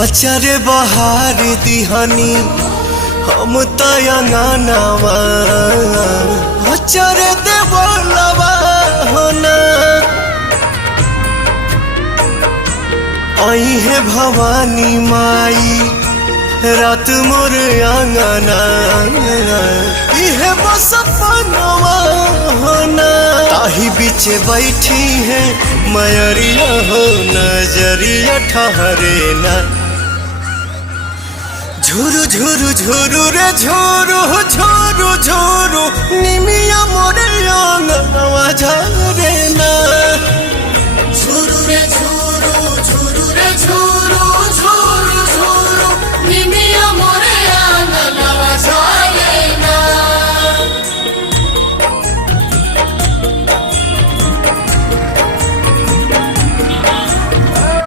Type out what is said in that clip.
अचारे बहार दिहनी हम तयंगनावा अचारे देवलवा होना आई है भवानी माई रात मोर आंगना इहे बस पनवा होना ताही बीचे बैठी है मयरिया हो नजरिया ठहरे ना झुरु झुरु झुरु रे झुरु झुरु झुरु निमिया मोरे आंगनवा झरे ना झुरु रे झुरु